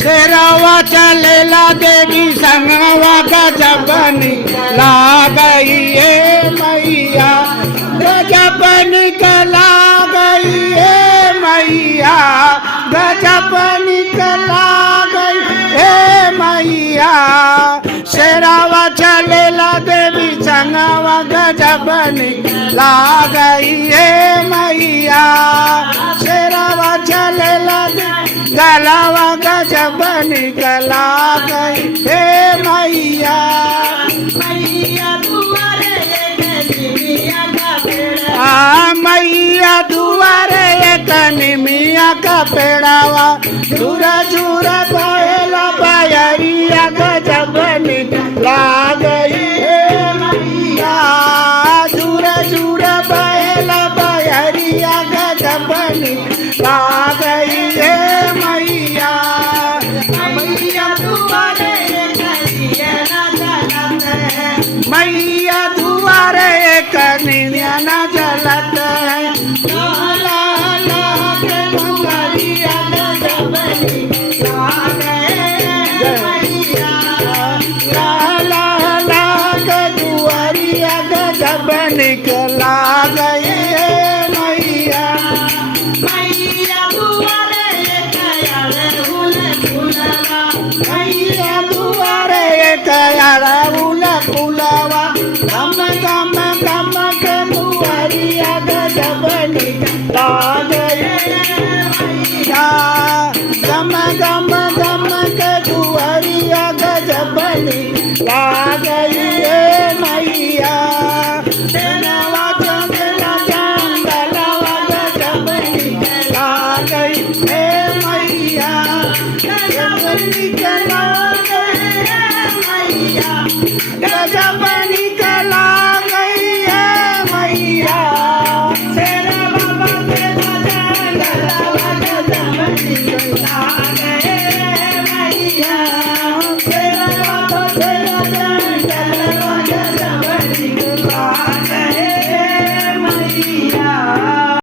शेरावा चलेला देवी संगवा गजबनी ला गई ए मैया गजबनी कला गई ए मैया गजबनी कला गई ए मैया शेरावा चलेला देवी संगवा गजबनी ला गई ए मैया शेरावा चलेला गलावा गजब निकला गई हे मैया मैया दुआरे निमिया का पेड़ावा झूर झूर बहेला बयरिया गजब निकला गई हे मैया झूर झूर बहेला बयरिया गजब निकला गई हे मैया मैया दुआरे कन्या न जलत है ला ला के मंगरिया गजब निकला गए मैया ला ला ला के दुआरिया गजब निकला गए मैया मैया दुआरे मैया दुआरे कयारा फुलवा गम गम गम के दुआरिया गजब निकला